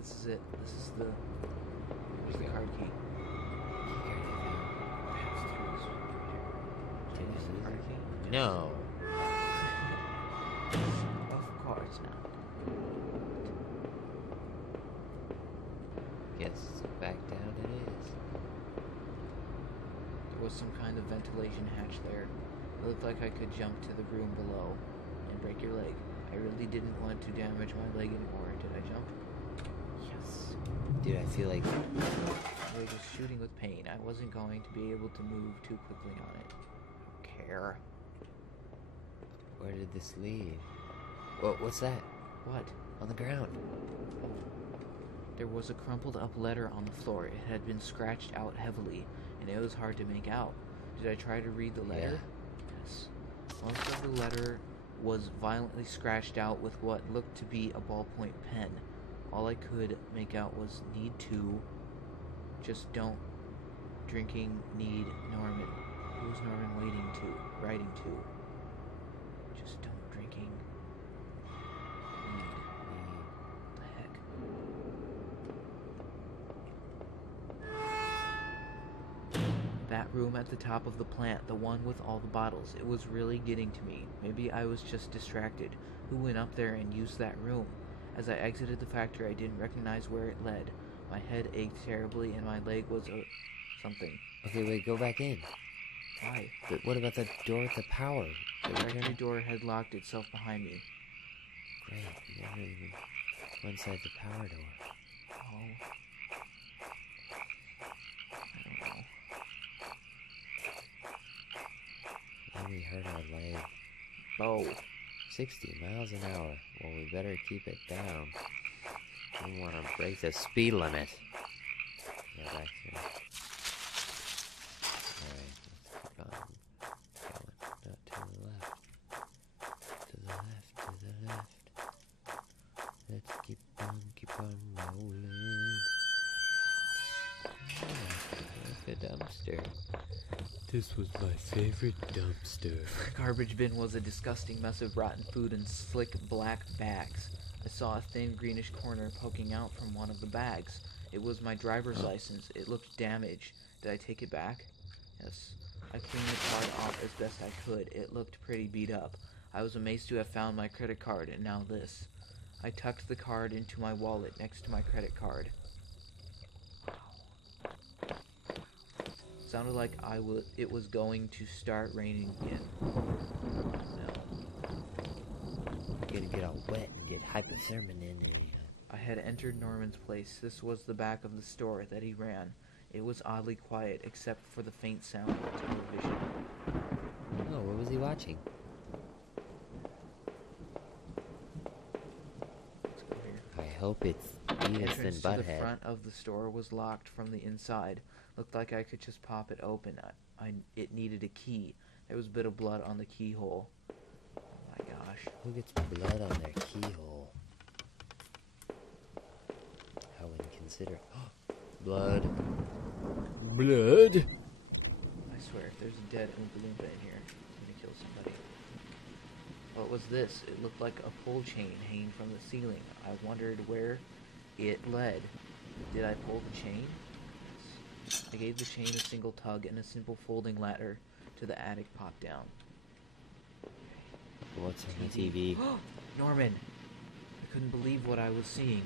This is it. This is the... Where's the card key? Did you see the card key? No. Of course not. Guess back down it is. There was some kind of ventilation hatch there. It looked like I could jump to the room below and break your leg. I really didn't want to damage my leg anymore. Did I jump? Yes. Dude, I feel like... My leg was shooting with pain. I wasn't going to be able to move too quickly on it. I don't care. Where did this lead? What's that? What? On the ground. Oh. There was a crumpled up letter on the floor. It had been scratched out heavily, and it was hard to make out. Did I try to read the letter? Yeah. Yes. Most of the letter was violently scratched out with what looked to be a ballpoint pen. All I could make out was need to, just don't, drinking, need, Norman. Who was Norman writing to? Just don't, drinking, need. What the heck? That room at the top of the plant, the one with all the bottles, it was really getting to me. Maybe I was just distracted. Who went up there and used that room? As I exited the factory, I didn't recognize where it led. My head ached terribly and my leg was something. Okay, wait, go back in. Why? But what about the door with the power? The factory door had locked itself behind me. Great, you never even go inside the power door. Oh. I don't know. Maybe hurt our leg. Oh. 60 miles an hour. Well, we better keep it down. We want to break the speed limit. Yeah, back here. Alright, let's keep on going. Not to the left. To the left, to the left. Let's keep on rolling. Like a dumpster. This was my favorite dumpster. The garbage bin was a disgusting mess of rotten food and slick black bags. I saw a thin greenish corner poking out from one of the bags. It was my driver's license. It looked damaged. Did I take it back? Yes. I cleaned the card off as best I could. It looked pretty beat up. I was amazed to have found my credit card, and now this. I tucked the card into my wallet next to my credit card. Sounded like it was going to start raining again. No. You're gonna get all wet and get hypothermia in there. I had entered Norman's place. This was the back of the store that he ran. It was oddly quiet, except for the faint sound of television. Oh, what was he watching? Let's go here. I hope it's The Beavis and entrance to the Butthead. front of the store was locked from the inside. Looked like I could just pop it open. It needed a key. There was a bit of blood on the keyhole. Oh my gosh. Who gets blood on their keyhole? How inconsiderate. Blood. Blood? I swear, if there's a dead Oompa Loompa in here, I'm gonna kill somebody. What was this? It looked like a pull chain hanging from the ceiling. I wondered where it led. Did I pull the chain? I gave the chain a single tug and a simple folding ladder to the attic popped down. What's on the TV? Norman! I couldn't believe what I was seeing.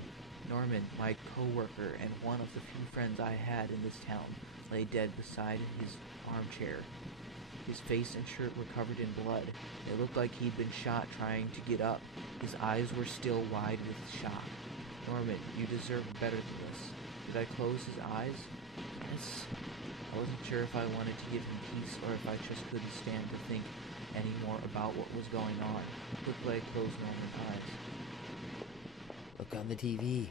Norman, my co-worker and one of the few friends I had in this town, lay dead beside his armchair. His face and shirt were covered in blood. It looked like he'd been shot trying to get up. His eyes were still wide with shock. Norman, you deserve better than this. Did I close his eyes? Yes. I wasn't sure if I wanted to give him peace or if I just couldn't stand to think any more about what was going on. Quickly I closed Norman's eyes. Look on the TV.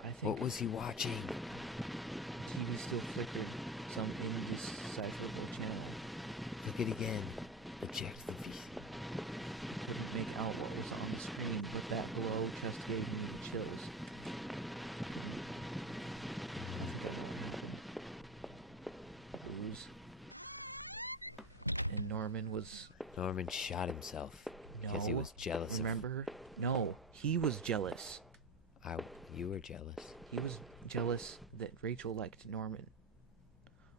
I think What was he watching? the TV still flickered, some indecipherable channel. Look it again. Eject the V. I couldn't make out what was on the screen, but that glow just gave me the chills. And Norman shot himself because he No. was jealous Remember? No, he was jealous. You were jealous. He was jealous that Rachel liked Norman.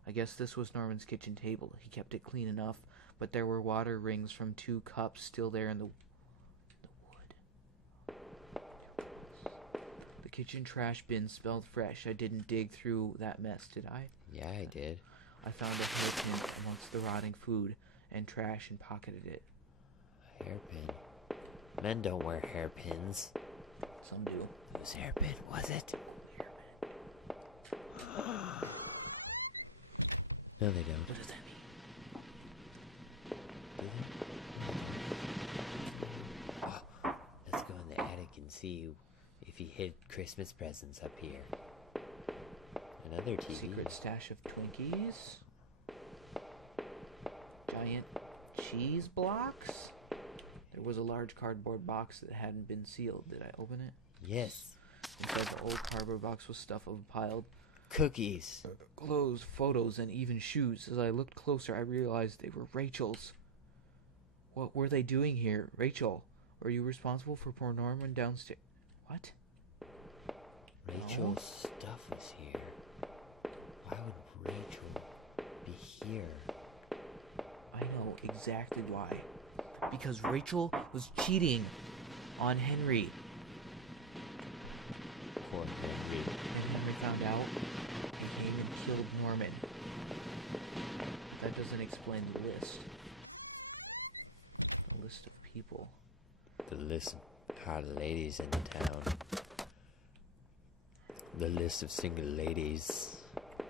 I guess this was Norman's kitchen table. He kept it clean enough, but there were water rings from 2 cups still there in the wood. The kitchen trash bin smelled fresh. I didn't dig through that mess, did I? Yeah, I did. I found a hairpin amongst the rotting food and trash and pocketed it. A hairpin. Men don't wear hairpins. Some do. Whose hairpin was it? No, they don't. What does that mean? Oh, let's go in the attic and see if he hid Christmas presents up here. Another TV. Secret stash of Twinkies. Giant cheese blocks. There was a large cardboard box that hadn't been sealed. Did I open it? Yes. Inside the old cardboard box was stuff of piled Cookies. clothes, photos, and even shoes. As I looked closer, I realized they were Rachel's. What were they doing here? Rachel, were you responsible for poor Norman downstairs? What? Rachel's stuff was here. Why would Rachel be here? I know exactly why. Because Rachel was cheating on Henry. Poor Henry. And Henry found out and came and killed Norman. That doesn't explain the list. The list of people. The list of hot ladies in town. The list of single ladies.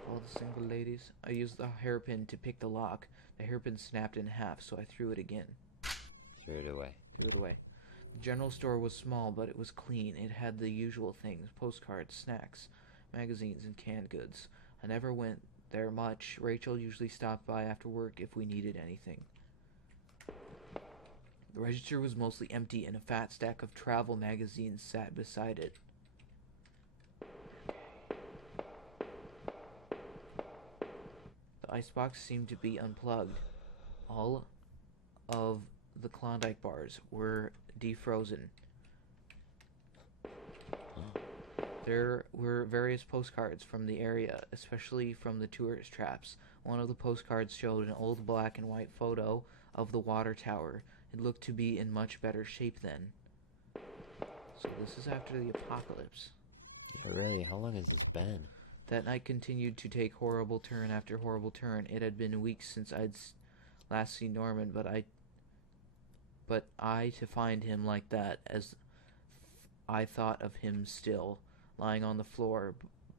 All the single ladies. I used the hairpin to pick the lock. The hairpin snapped in half, so I threw it again. Threw it away. Threw it away. The general store was small, but it was clean. It had the usual things: postcards, snacks, magazines, and canned goods. I never went there much. Rachel usually stopped by after work if we needed anything. The register was mostly empty, and a fat stack of travel magazines sat beside it. The icebox seemed to be unplugged. All of the Klondike bars were defrozen. There were various postcards from the area, especially from the tourist traps. One of the postcards showed an old black and white photo of the water tower. It looked to be in much better shape then. So this is after the apocalypse. Yeah, really, how long has this been? That night continued to take horrible turn after horrible turn. It had been weeks since I'd last seen Norman, but I to find him like that, as I thought of him still, lying on the floor.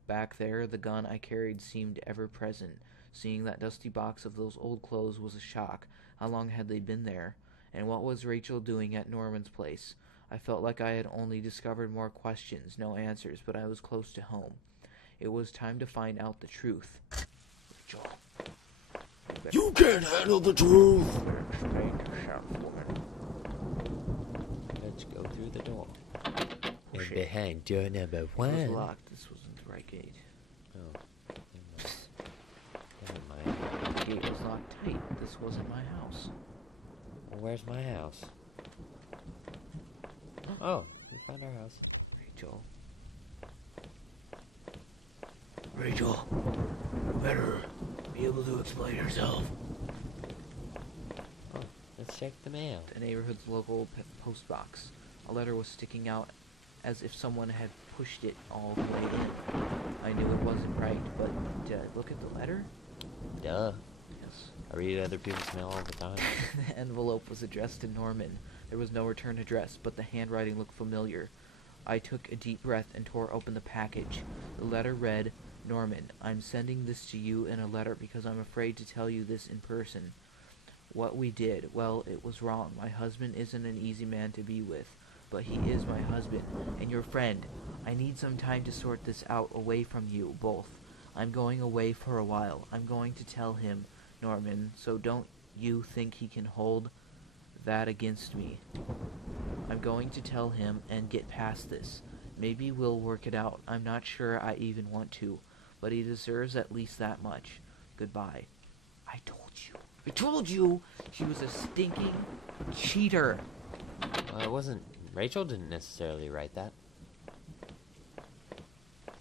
Back there, the gun I carried seemed ever present. Seeing that dusty box of those old clothes was a shock. How long had they been there? And what was Rachel doing at Norman's place? I felt like I had only discovered more questions, no answers, but I was close to home. It was time to find out the truth. Rachel. You can't handle the truth! Explain yourself, woman. Let's go through the door. Oh, And shit. behind door number It one. was locked. This wasn't the right gate. Oh, never mind. The gate was locked tight. This wasn't my house. Well, where's my house? Oh, we found our house. Rachel. Rachel, you better be able to explain yourself. Oh, let's check the mail. The neighborhood's local post box. A letter was sticking out as if someone had pushed it all the way in. I knew it wasn't right, but did I look at the letter? Duh. Yes. I read other people's mail all the time. The envelope was addressed to Norman. There was no return address, but the handwriting looked familiar. I took a deep breath and tore open the package. The letter read, Norman, I'm sending this to you in a letter because I'm afraid to tell you this in person. What we did, well, it was wrong. My husband isn't an easy man to be with, but he is my husband and your friend. I need some time to sort this out away from you both. I'm going away for a while. I'm going to tell him, Norman, so don't you think he can hold that against me. I'm going to tell him and get past this. Maybe we'll work it out. I'm not sure I even want to, but he deserves at least that much. Goodbye. I told you she was a stinking cheater. Well, it wasn't. Rachel didn't necessarily write that.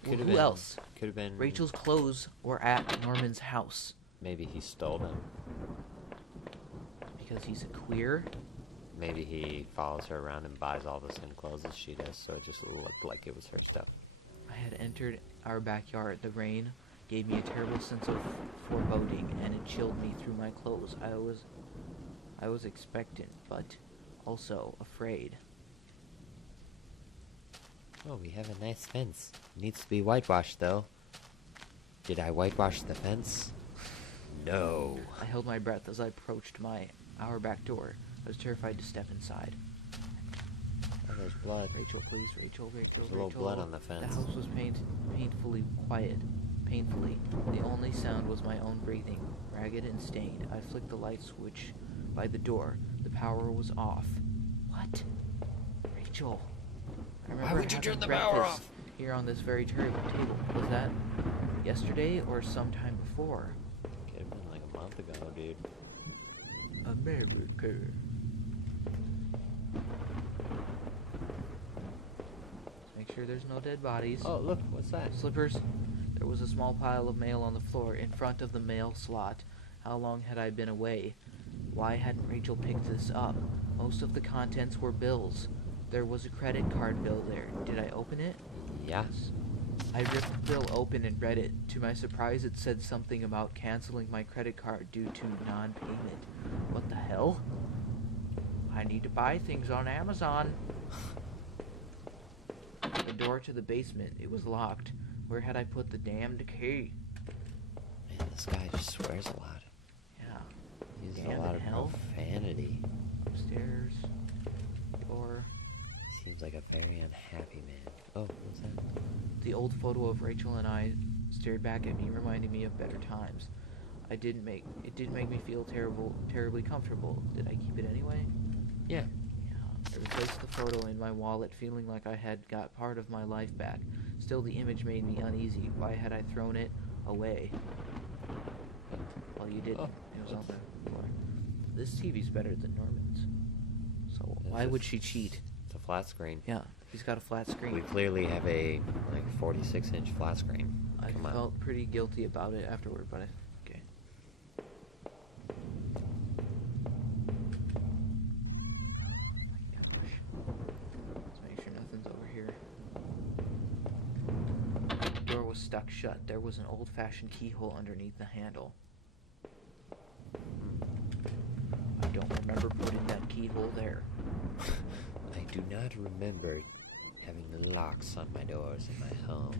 Well, Could have who been. else? Could have been. Rachel's clothes were at Norman's house. Maybe he stole them. Because he's a queer? Maybe he follows her around and buys all the same clothes as she does, so it just looked like it was her stuff. I had entered our backyard. The rain gave me a terrible sense of foreboding, and it chilled me through my clothes. I was expectant, but also afraid. Oh, we have a nice fence. Needs to be whitewashed, though. Did I whitewash the fence? No. I held my breath as I approached our back door. I was terrified to step inside. Oh, there's blood. Rachel, please, Rachel. There's a little blood on the fence. The house was painfully quiet. Painfully. The only sound was my own breathing, ragged and stained. I flicked the light switch by the door. The power was off. What? Rachel. I remember Why would you turn the having power breakfast off? here on this very table. Was that yesterday or sometime before? Could have been like a month ago, dude. America. Make sure there's no dead bodies. Oh, look, what's that? Slippers. There was a small pile of mail on the floor in front of the mail slot. How long had I been away? Why hadn't Rachel picked this up? Most of the contents were bills. There was a credit card bill there. Did I open it? Yes. I ripped the bill open and read it. To my surprise, it said something about canceling my credit card due to non-payment. What the hell? I need to buy things on Amazon. The door to the basement, it was locked. Where had I put the damned key? Man, this guy just swears a lot. Yeah. He uses Damn a lot in of hell. profanity. Upstairs. Door. Seems like a very unhappy man. Oh, what's that? The old photo of Rachel and I stared back at me, reminding me of better times. It didn't make me feel terribly comfortable. Did I keep it anyway? Yeah. Yeah. I replaced the photo in my wallet, feeling like I had got part of my life back. Still, the image made me uneasy. Why had I thrown it away? Well, you didn't. Oh, It was on the floor. This TV's better than Norman's. So It's why a- would she cheat? It's a flat screen. Yeah, he's got a flat screen. We clearly have a, 46-inch flat screen. I Come on. felt pretty guilty about it afterward, but okay. Oh my gosh. Let's make sure nothing's over here. The door was stuck shut. There was an old-fashioned keyhole underneath the handle. I don't remember putting that keyhole there. I do not remember having locks on my doors in my home.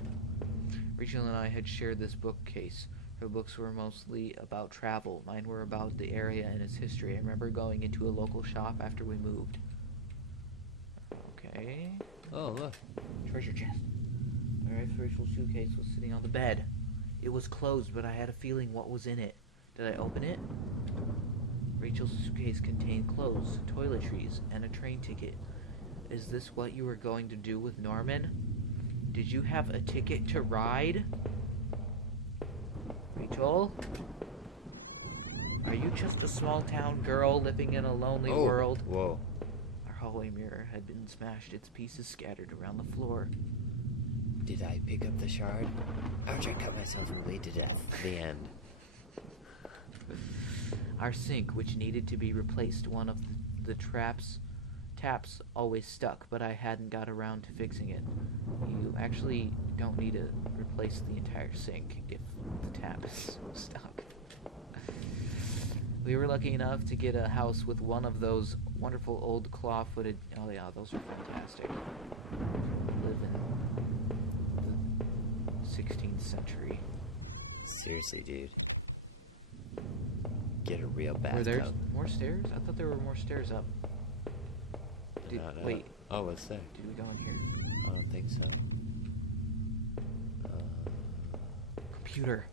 Rachel and I had shared this bookcase. Her books were mostly about travel. Mine were about the area and its history. I remember going into a local shop after we moved. Okay. Oh, look. Treasure chest. My Rachel's suitcase was sitting on the bed. It was closed, but I had a feeling what was in it. Did I open it? Rachel's suitcase contained clothes, toiletries, and a train ticket. Is this what you were going to do with Norman? Did you have a ticket to ride? Rachel? Are you just a small-town girl living in a lonely world? Whoa. Our hallway mirror had been smashed, its pieces scattered around the floor. Did I pick up the shard? Ouch, I cut myself and bleed to death. The end. Our sink, which needed to be replaced, one of the taps always stuck, but I hadn't got around to fixing it. You actually don't need to replace the entire sink if the tap is stuck. We were lucky enough to get a house with one of those wonderful old claw-footed... Oh yeah, those are fantastic. Live in the 16th century. Seriously, dude. Get a real Were there bathtub. more stairs? I thought there were more stairs up. Wait, Oh, what's there? did we go in here? I don't think so. Computer.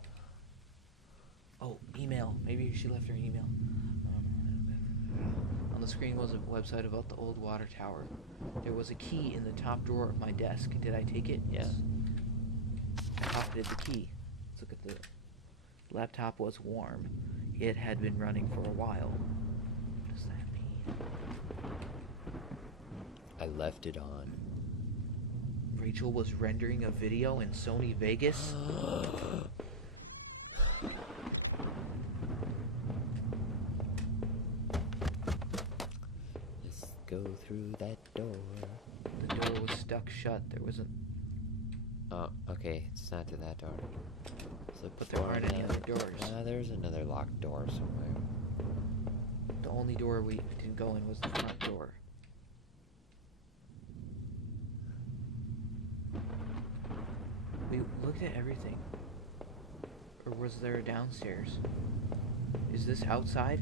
Oh, email. Maybe she left her email. On the screen was a website about the old water tower. There was a key in the top drawer of my desk. Did I take it? Yeah. I pocketed the key. Let's look at the laptop. Was warm. It had been running for a while. What does that mean? I left it on. Rachel was rendering a video in Sony Vegas. Let's go through that door. The door was stuck shut. There wasn't. Oh, okay. It's not to that door. But there aren't any other doors. There's another locked door somewhere. The only door we didn't go in was the front door. We looked at everything. Or was there a downstairs? Is this outside?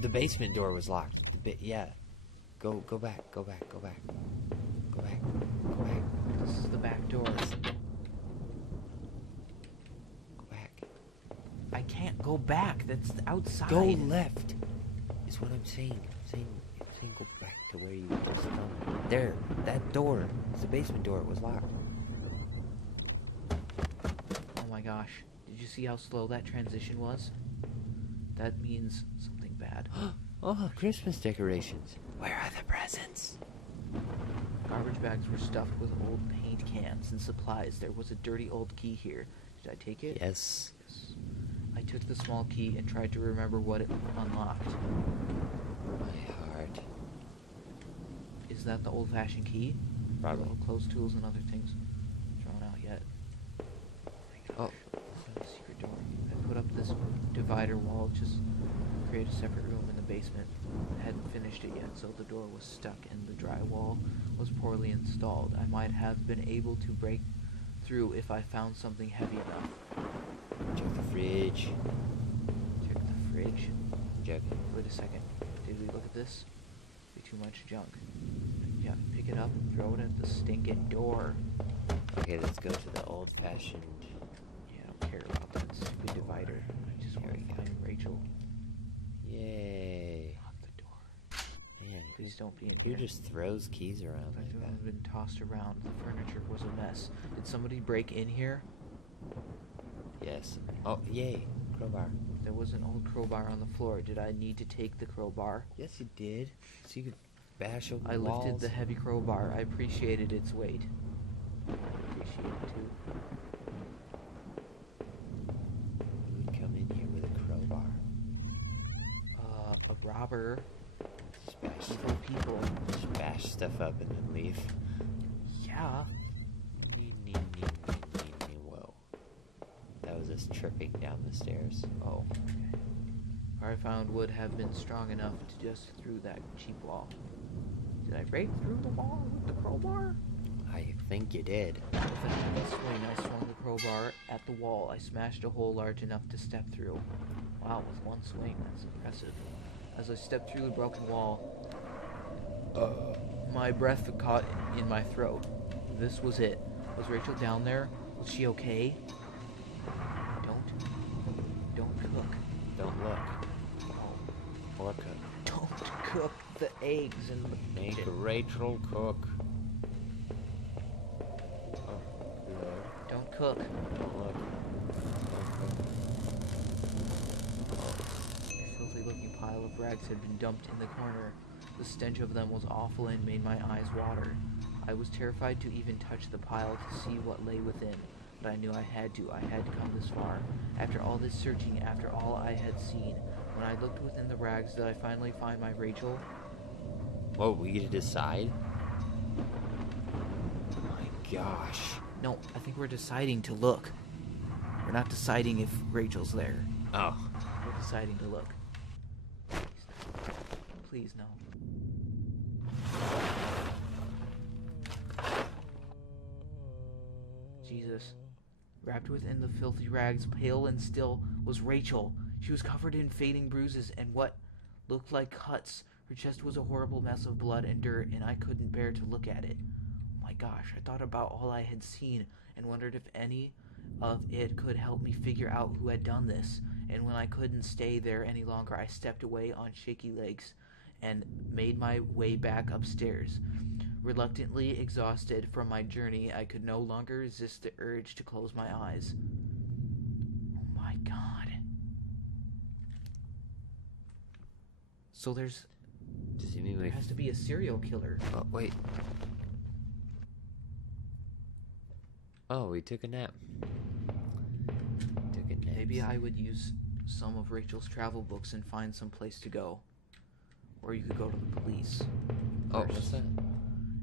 The basement door was locked. Yeah. Go back. Go back. Go back. Go back. Go back. This is the back door. Go back. I can't go back. That's outside. Go left. Is what I'm saying. I'm saying go back to where you just come. There. That door. It's the basement door. It was locked. Oh my gosh. Did you see how slow that transition was? That means something bad. Oh, Christmas decorations. Where are the presents? Garbage bags were stuffed with old paint cans and supplies. There was a dirty old key here. Did I take it? Yes. Yes. I took the small key and tried to remember what it unlocked. My heart. Is that the old-fashioned key? Probably. No closed tools and other things thrown out yet. Oh. There's a secret door. I put up this divider wall just to create a separate room in the basement. I hadn't finished it yet, so the door was stuck and the drywall was poorly installed. I might have been able to break through if I found something heavy enough. Check the fridge. Check the fridge. Check. Wait a second. Did we look at this? Be too much junk. Yeah, pick it up and throw it at the stinking door. Okay, let's go to the old-fashioned. Yeah, I don't care about that stupid divider. I just want to find Rachel. Yay. Lock the door. Man, Please don't be in who here. just throws keys around The like door that? had been tossed around. The furniture was a mess. Did somebody break in here? Yes. Oh, yay. Crowbar. There was an old crowbar on the floor. Did I need to take the crowbar? Yes, you did. So you could bash open I walls. lifted the heavy crowbar. I appreciated its weight. I appreciate it too. Who would come in here with a crowbar? A robber. Bash, Evil people. just bash stuff up and then leave. Yeah. Whoa. That was us tripping down the stairs. Oh, okay. Where I found would have been strong enough to just through that cheap wall. Did I break through the wall with the crowbar? I think you did. With a heavy swing, I swung the crowbar at the wall. I smashed a hole large enough to step through. Wow, with one swing, that's impressive. As I stepped through the broken wall, my breath caught in my throat. This was it. Was Rachel down there? Was she okay? Don't cook. Don't look. Oh, Or cook. don't cook the eggs in the Make kitchen. Rachel cook. Oh, Lord. Don't cook. Don't look. A filthy-looking pile of rags had been dumped in the corner. The stench of them was awful and made my eyes water. I was terrified to even touch the pile to see what lay within, but I knew I had to. I had come this far. After all this searching, after all I had seen, when I looked within the rags, did I finally find my Rachel? Whoa, we get to decide? My gosh. No, I think we're deciding to look. We're not deciding if Rachel's there. Oh. We're deciding to look. Please, no. Jesus. Wrapped within the filthy rags, pale and still, was Rachel. She was covered in fading bruises and what looked like cuts. Her chest was a horrible mess of blood and dirt, and I couldn't bear to look at it. Oh my gosh, I thought about all I had seen and wondered if any of it could help me figure out who had done this. And when I couldn't stay there any longer, I stepped away on shaky legs and made my way back upstairs. Reluctantly exhausted from my journey, I could no longer resist the urge to close my eyes. Oh my god. So there Does he mean has to be a serial killer. Oh, wait. Oh, we took a nap. Took a nap. Maybe I would use some of Rachel's travel books and find some place to go. Or you could go to the police. Oh, what's that?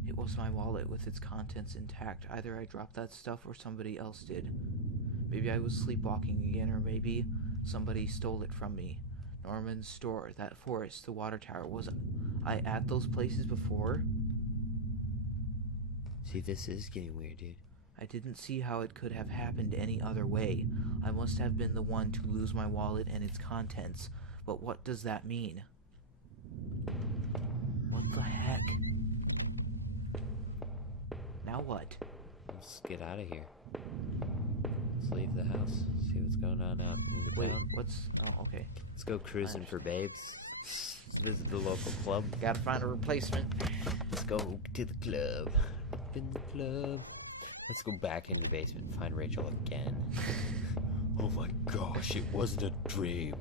It was my wallet with its contents intact. Either I dropped that stuff or somebody else did. Maybe I was sleepwalking again, or maybe somebody stole it from me. Norman's store, that forest, the water tower. Was I at those places before? See, this is getting weird, dude. I didn't see how it could have happened any other way. I must have been the one to lose my wallet and its contents. But what does that mean? What the heck? Now what? Let's get out of here. Let's leave the house. See what's going on out in the Wait, town. what's... Oh, okay. Let's go cruising for babes. Let's visit the local club. Gotta find a replacement. Let's go to the club. Up in the club. Let's go back into the basement and find Rachel again. Oh my gosh, it wasn't a dream.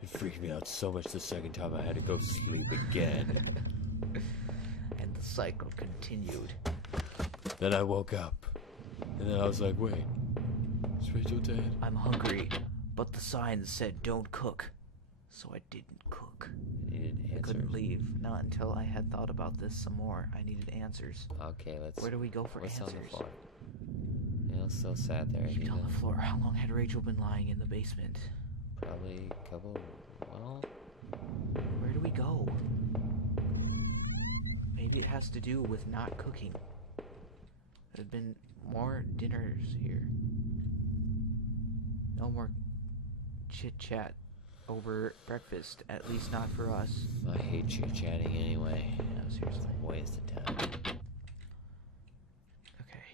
It freaked me out so much the second time I had to go sleep again. And the cycle continued. Then I woke up. And then I was like, wait, is Rachel dead? I'm hungry, but the sign said don't cook. So I didn't cook. I needed I answers. couldn't leave, not until I had thought about this some more. I needed answers. Okay, let's... Where do we go for What's answers? on the floor? Yeah, it's so sad there. Heaped You on know, the floor. How long had Rachel been lying in the basement? probably a couple... Well... Where do we go? Maybe it has to do with not cooking. There have been more dinners here. No more chit-chat over breakfast, at least not for us. I hate chit-chatting anyway. Yeah, It's seriously. a waste of time. Okay.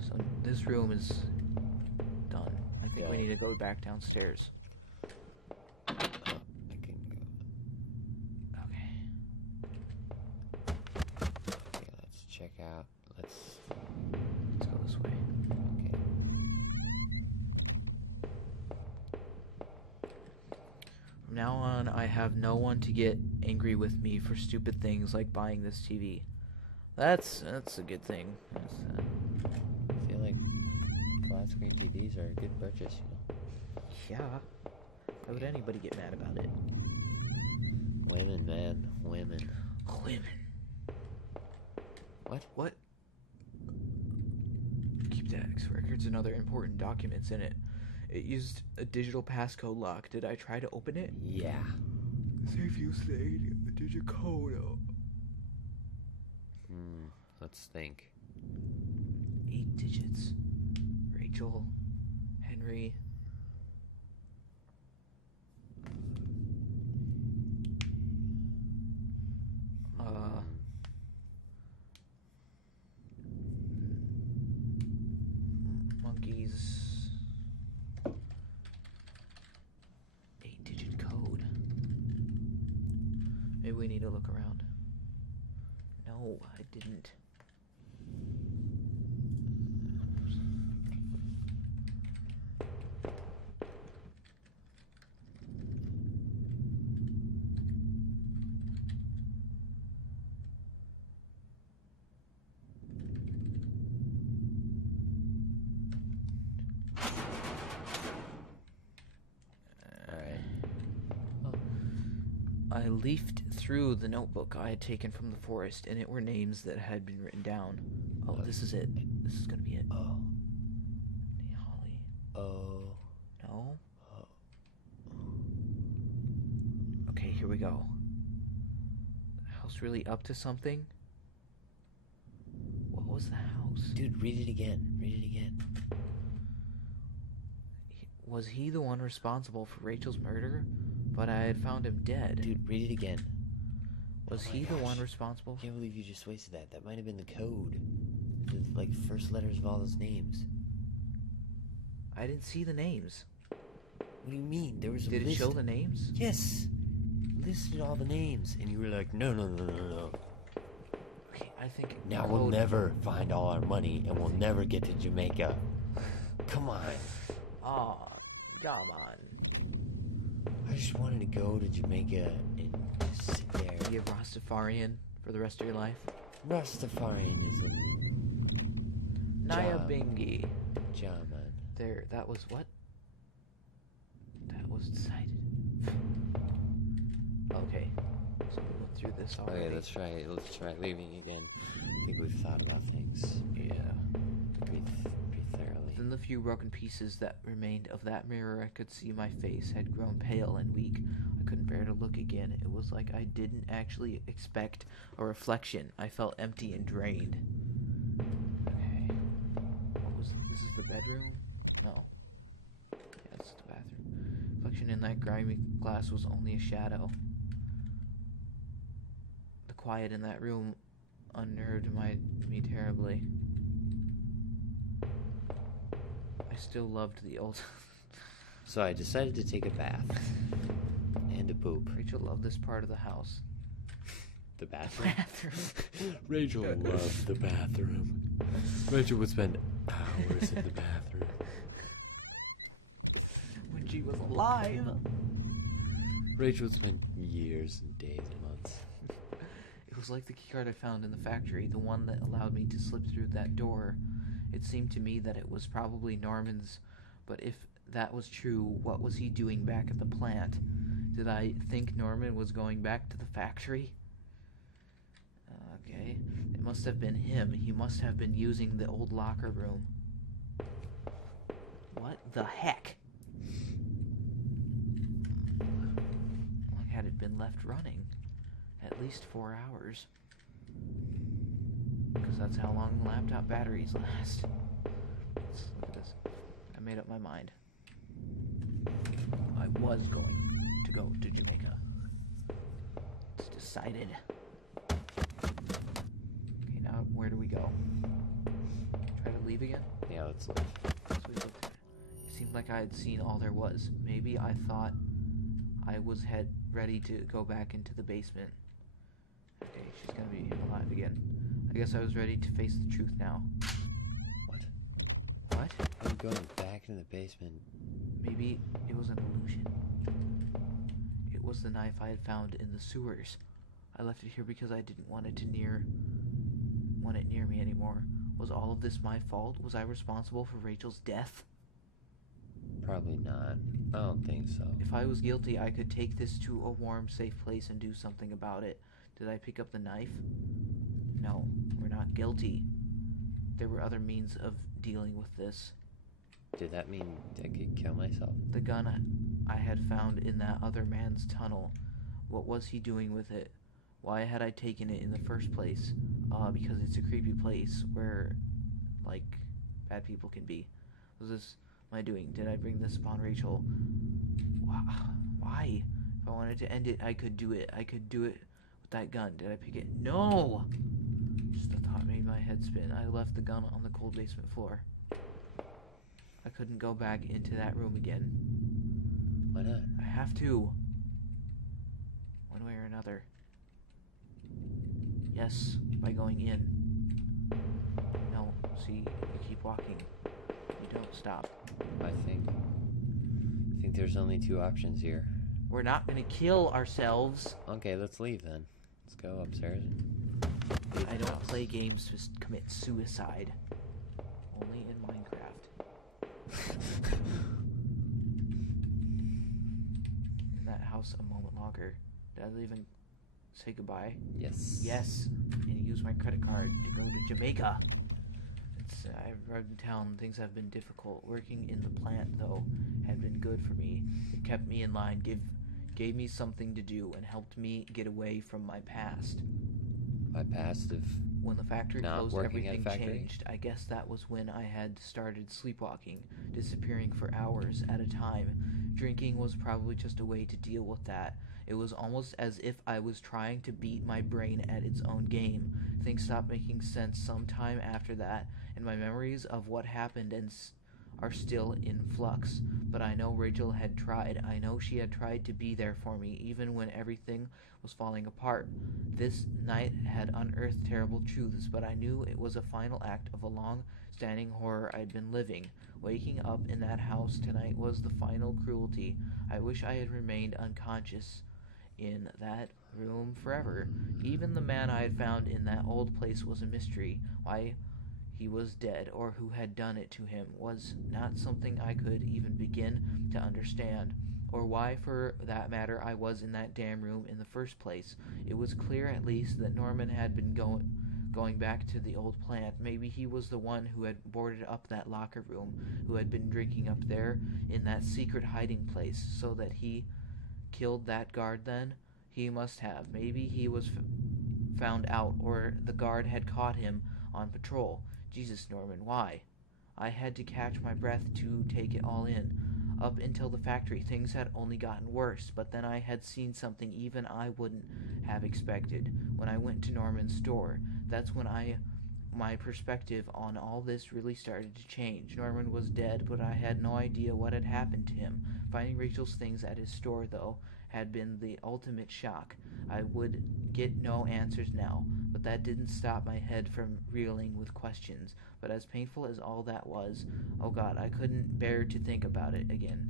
So this room is done. I think we Yeah. need to go back downstairs. Oh, I can go... Okay. Okay, let's check out... Let's Let's go this way. Okay. From now on, I have no one to get angry with me for stupid things like buying this TV. That's a good thing. I feel like flat screen TVs are a good purchase, you know. Yeah. Why would anybody get mad about it? Women, man. Women. Women. What? What? Keep decks, records, and other important documents in it. It used a digital passcode lock. Did I try to open it? Yeah. Safe use the digit code. Let's think. 8 digits. Rachel. Henry. Monkeys. 8-digit code. Maybe we need to look around. No, I didn't. I leafed through the notebook I had taken from the forest, and it were names that had been written down. Oh, this is it. This is gonna be it. Oh. Holly. Oh. No? Oh. Okay, here we go. The house really up to something? What was the house? Dude, read it again. Read it again. Was he the one responsible for Rachel's murder? But I had found him dead. Dude, read it again. Was Oh my he the one gosh. responsible? I can't believe you just wasted that. That might have been the code. The, like, first letters of all those names. I didn't see the names. What do you mean? There was a Did it list. show the names? Yes. Listed all the names. And you were like, no, no, no, no, no. Okay, I think... Now we'll code- never find all our money and we'll never get to Jamaica. Come on. Aw, come on. I just wanted to go to Jamaica and just sit there. Be a Rastafarian for the rest of your life? Rastafarianism. Naya Bingy. Jaman. There, that was what? That was decided. Okay, so we went through this already. Okay, let's try leaving again. I think we've thought about things. Yeah. Pretty thoroughly. Within the few broken pieces that remained of that mirror, I could see my face had grown pale and weak. I couldn't bear to look again. It was like I didn't actually expect a reflection. I felt empty and drained. Okay. This is the bedroom? No. Yeah, this is the bathroom. Reflection in that grimy glass was only a shadow. The quiet in that room unnerved me terribly. I still loved the old... So I decided to take a bath. And a poop. Rachel loved this part of the house. The bathroom? Rachel loved the bathroom. Rachel would spend hours in the bathroom. When she was alive. Rachel would spend years and days and months. It was like the keycard I found in the factory, the one that allowed me to slip through that door. It seemed to me that it was probably Norman's, but if that was true, what was he doing back at the plant? Did I think Norman was going back to the factory? Okay, it must have been him. He must have been using the old locker room. What the heck? How long had it been left running? At least 4 hours. Because that's how long laptop batteries last. Let's look at this. I made up my mind. I was going to go to Jamaica. It's decided. Okay, now where do we go? Try to leave again? Yeah, let's leave. So we looked. It seemed like I had seen all there was. Maybe I thought I was ready to go back into the basement. Okay, she's gonna be alive again. I guess I was ready to face the truth now. What? What? I'm going back into the basement. Maybe it was an illusion. It was the knife I had found in the sewers. I left it here because I didn't want it near me anymore. Was all of this my fault? Was I responsible for Rachel's death? Probably not. I don't think so. If I was guilty, I could take this to a warm, safe place and do something about it. Did I pick up the knife? No, we're not guilty. There were other means of dealing with this. Did that mean I could kill myself? The gun I had found in that other man's tunnel. What was he doing with it? Why had I taken it in the first place? Because it's a creepy place where, like, bad people can be. Was this my doing? Did I bring this upon Rachel? Why? If I wanted to end it, I could do it. I could do it with that gun. Did I pick it? No! Just the thought made my head spin. I left the gun on the cold basement floor. I couldn't go back into that room again. Why not? I have to. One way or another. Yes, by going in. No, see, you keep walking. You don't stop. I think there's only two options here. We're not gonna kill ourselves. Okay, let's leave then. Let's go upstairs. I don't play games to commit suicide. Only in Minecraft. In that house a moment longer. Did I even say goodbye? Yes. Yes. And use my credit card to go to Jamaica. I've arrived in town. Things have been difficult. Working in the plant, though, had been good for me. It kept me in line, gave me something to do, and helped me get away from my past. My past of When the factory not closed, working at a everything factory? changed. I guess that was when I had started sleepwalking, disappearing for hours at a time. Drinking was probably just a way to deal with that. It was almost as if I was trying to beat my brain at its own game. Things stopped making sense sometime after that, and my memories of what happened are still in flux. But I know Rachel had tried. I know she had tried to be there for me, even when everything was falling apart. This night had unearthed terrible truths, but I knew it was a final act of a long-standing horror I'd been living. Waking up in that house tonight was the final cruelty. I wish I had remained unconscious in that room forever. Even the man I had found in that old place was a mystery. Why he was dead or who had done it to him was not something I could even begin to understand, or why, for that matter, I was in that damn room in the first place. It was clear, at least, that Norman had been going back to the old plant. Maybe he was the one who had boarded up that locker room, who had been drinking up there in that secret hiding place, so that he killed that guard then? He must have. Maybe he was found out, or the guard had caught him on patrol. Jesus, Norman, why? I had to catch my breath to take it all in. Up until the factory, things had only gotten worse, but then I had seen something even I wouldn't have expected. When I went to Norman's store, that's when my perspective on all this really started to change. Norman was dead, but I had no idea what had happened to him. Finding Rachel's things at his store, though, had been the ultimate shock. I would get no answers now, but that didn't stop my head from reeling with questions. But as painful as all that was, oh God, I couldn't bear to think about it again.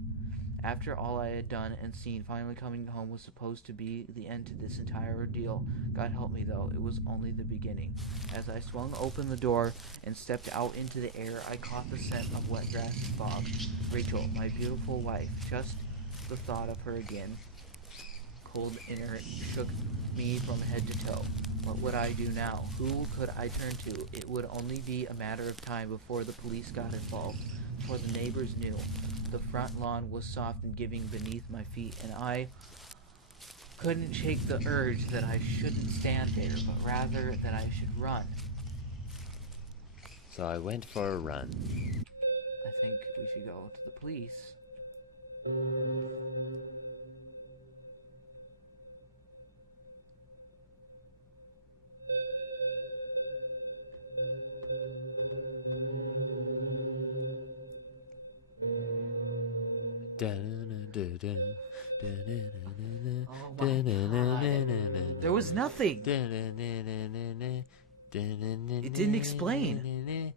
After all I had done and seen, finally coming home was supposed to be the end to this entire ordeal. God help me, though, it was only the beginning. As I swung open the door and stepped out into the air, I caught the scent of wet grass and fog. Rachel, my beautiful wife, just the thought of her again, cold inert, shook me from head to toe. What would I do now? Who could I turn to? It would only be a matter of time before the police got involved, before the neighbors knew. The front lawn was soft and giving beneath my feet, and I couldn't shake the urge that I shouldn't stand there, but rather that I should run. So I went for a run. I think we should go to the police. Oh my God. There was nothing. It didn't explain.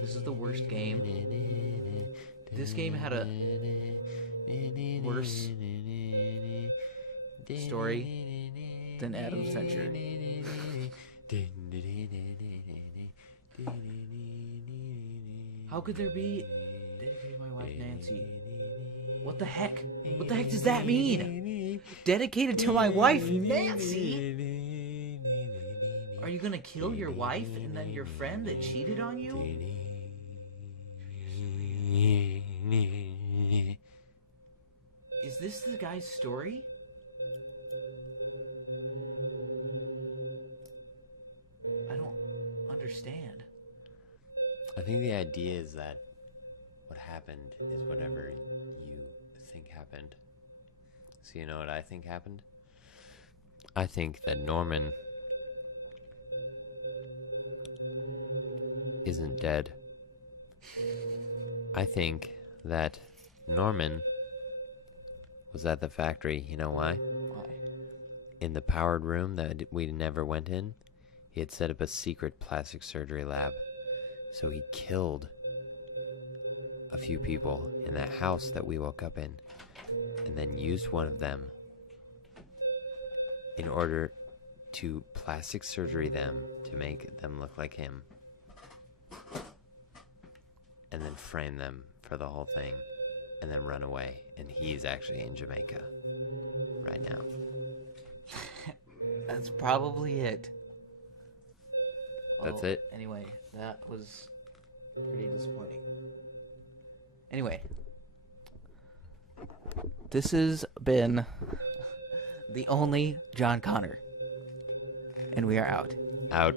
This is the worst game. This game had a worse story than Adam's Venture. How could there be dedicated to my wife Nancy? What the heck? What the heck does that mean? Dedicated to my wife Nancy? Are you gonna kill your wife and then your friend that cheated on you? Is this the guy's story? I don't understand. I think the idea is that what happened is whatever you think happened. So you know what I think happened? I think that Norman isn't dead. I think that Norman was at the factory. You know why? Why? In the powered room that we never went in, he had set up a secret plastic surgery lab. So he killed a few people in that house that we woke up in, and then used one of them in order to plastic surgery them to make them look like him, and then frame them for the whole thing, and then run away. And he's actually in Jamaica right now. That's probably it. That's Well, it? Anyway, that was pretty disappointing. Anyway, this has been the only John Connor, and we are out. Out.